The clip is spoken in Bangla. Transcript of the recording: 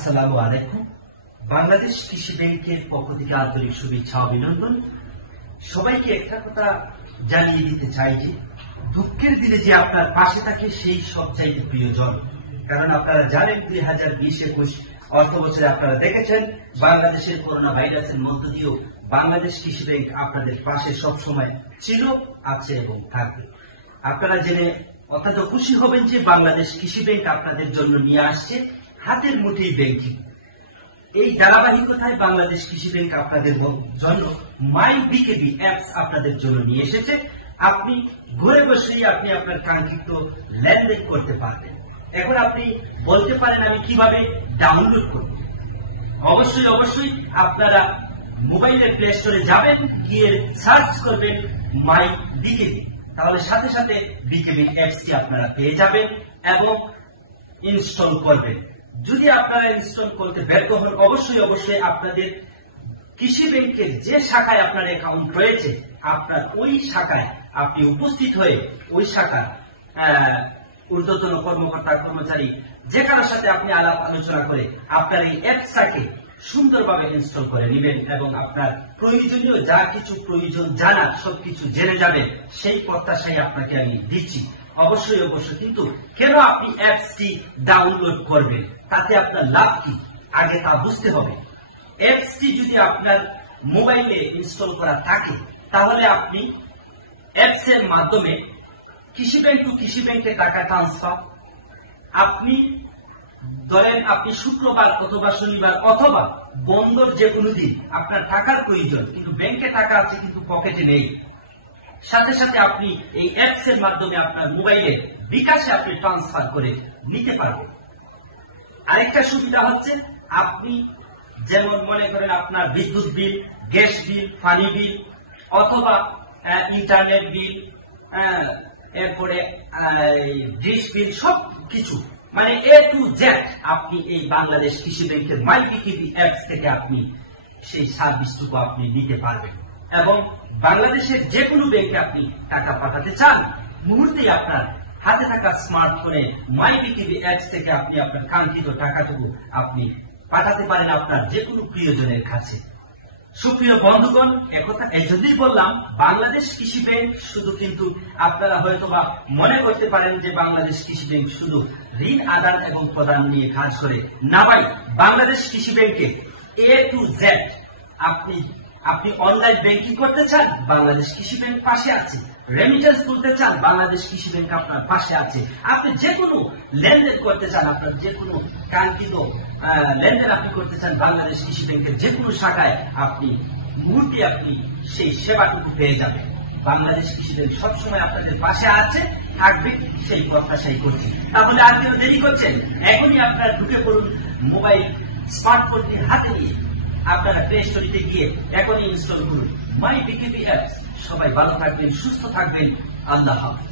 আসসালামু আলাইকুম। বাংলাদেশ কৃষি ব্যাংকের পক্ষ থেকে আন্তরিক শুভেচ্ছা অভিনন্দন। সবাইকে একটা কথা জানিয়ে দিতে চাই যে দুঃখের দিনে যে আপনার পাশে থাকে সেই সবচাইতে প্রিয়জন। কারণ আপনারা জানেন 2020-21 অর্থ বছরে আপনারা দেখেছেন বাংলাদেশের করোনা ভাইরাসের মধ্য দিয়েও বাংলাদেশ কৃষি ব্যাংক আপনাদের পাশে সবসময় ছিল, আছে এবং থাকবে। আপনারা জেনে অত্যন্ত খুশি হবেন যে বাংলাদেশ কৃষি ব্যাংক আপনাদের জন্য নিয়ে আসছে হাতের মুঠোয় ব্যাংকিং। এই ধারাবাহিকতায় বাংলাদেশ কৃষি ব্যাংক আপনাদের জন্য মাই বিকেবি অ্যাপস আপনাদের জন্য নিয়ে এসেছে। আপনি ঘরে বসেই আপনি আপনার কাঙ্ক্ষিত লেনদেন করতে পারবেন। এখন আপনি বলতে পারেন আমি কিভাবে ডাউনলোড করব। অবশ্যই আপনারা মোবাইলের প্লে স্টোরে যাবেন, গিয়ে সার্চ করবেন মাই বিকেবি, তাহলে সাথে সাথে বিকেবি অ্যাপসটি আপনারা পেয়ে যাবেন এবং ইনস্টল করবেন। যদি আপনারা ইনস্টল করতে ব্যর্থ হন অবশ্যই আপনাদের কৃষি ব্যাংকের যে শাখায় আপনার অ্যাকাউন্ট রয়েছে আপনার ওই শাখায় আপনি উপস্থিত হয়ে ওই শাখার ঊর্ধ্বতন কর্মকর্তা কর্মচারী যে কারোর সাথে আপনি আলাপ আলোচনা করে আপনার এই অ্যাপসটাকে সুন্দরভাবে ইনস্টল করে নেবেন এবং আপনার প্রয়োজনীয় যা কিছু প্রয়োজন জানার সবকিছু জেনে যাবেন। সেই প্রত্যাশাই আপনাকে আমি দিচ্ছি। অবশ্যই কিন্তু কেন আপনি অ্যাপসটি ডাউনলোড করবেন, তাতে আপনার লাভ কি আগে তা বুঝতে হবে। অ্যাপসটি যদি আপনার মোবাইলে ইনস্টল করা থাকে তাহলে আপনি অ্যাপসের মাধ্যমে কৃষি ব্যাংক টু কৃষি ব্যাংকে টাকা ট্রান্সফার, আপনি ধরেন আপনি শুক্রবার অথবা শনিবার অথবা বন্ধর যে কোনো দিন আপনার টাকার প্রয়োজন কিন্তু ব্যাংকে টাকা আছে কিন্তু পকেটে নেই, সাথে সাথে আপনি এই অ্যাপস এর মাধ্যমে আপনার মোবাইলে বিকাশে আপনি ট্রান্সফার করে নিতে পারবেন। আরেকটা সুবিধা হচ্ছে আপনি যেমন মনে করেন আপনার বিদ্যুৎ বিল, গ্যাস বিল, পানি বিল অথবা ইন্টারনেট বিল, এরপরে ডিশ বিল, সব কিছু মানে এ টু জেড আপনি এই বাংলাদেশ কৃষি ব্যাংকের মাই বিকেবি অ্যাপস থেকে আপনি সেই সার্ভিসটুকু আপনি নিতে পারবেন এবং বাংলাদেশের যে কোনো ব্যাংকে আপনি টাকা পাঠাতে চান মুহূর্তেই আপনার হাতে থাকা স্মার্টফোনে মাই বিকেবি অ্যাপস থেকে আপনি আপনার কাঙ্ক্ষিত টাকাটুকু আপনি পাঠাতে পারেন আপনার যে কোনো প্রিয়জনের কাছে। সুপ্রিয় বন্ধুগণ, একথা এই জন্যই বললাম বাংলাদেশ কৃষি ব্যাংক শুধু কিন্তু আপনারা হয়তোবা মনে করতে পারেন যে বাংলাদেশ কৃষি ব্যাংক শুধু ঋণ আদান এবং প্রদান নিয়ে কাজ করে। না ভাই, বাংলাদেশ কৃষি ব্যাংকে এ টু জেড আপনি অনলাইন ব্যাংকিং করতে চান বাংলাদেশ কৃষি ব্যাংক পাশে আছে, রেমিটেন্স তুলতে চান বাংলাদেশ কৃষি ব্যাংক আপনার পাশে আছে, আপনি যে কোনো লেনদেন করতে চান আপনার যে কোনো কাঙ্ক্ষিত লেনদেন আপনি করতে চান বাংলাদেশ কৃষি ব্যাংকের যে কোনো শাখায় আপনি মুহূর্তে আপনি সেই সেবাটুকু পেয়ে যাবেন। বাংলাদেশ কৃষি ব্যাংক সবসময় আপনাদের পাশে আছে, থাকবে, সেই প্রত্যাশাই করছি। তাহলে আর কেউ দেরি করছেন, এখনই আপনার ঢুকে পড়ুন মোবাইল স্মার্টফোনটি হাতে নিয়ে আপনারা প্লে স্টোরিতে গিয়ে এখনই ইনস্টল করুন মাই বিকেবি অ্যাপস। সবাই ভালো থাকবেন, সুস্থ থাকবেন। আল্লাহ হাফেজ।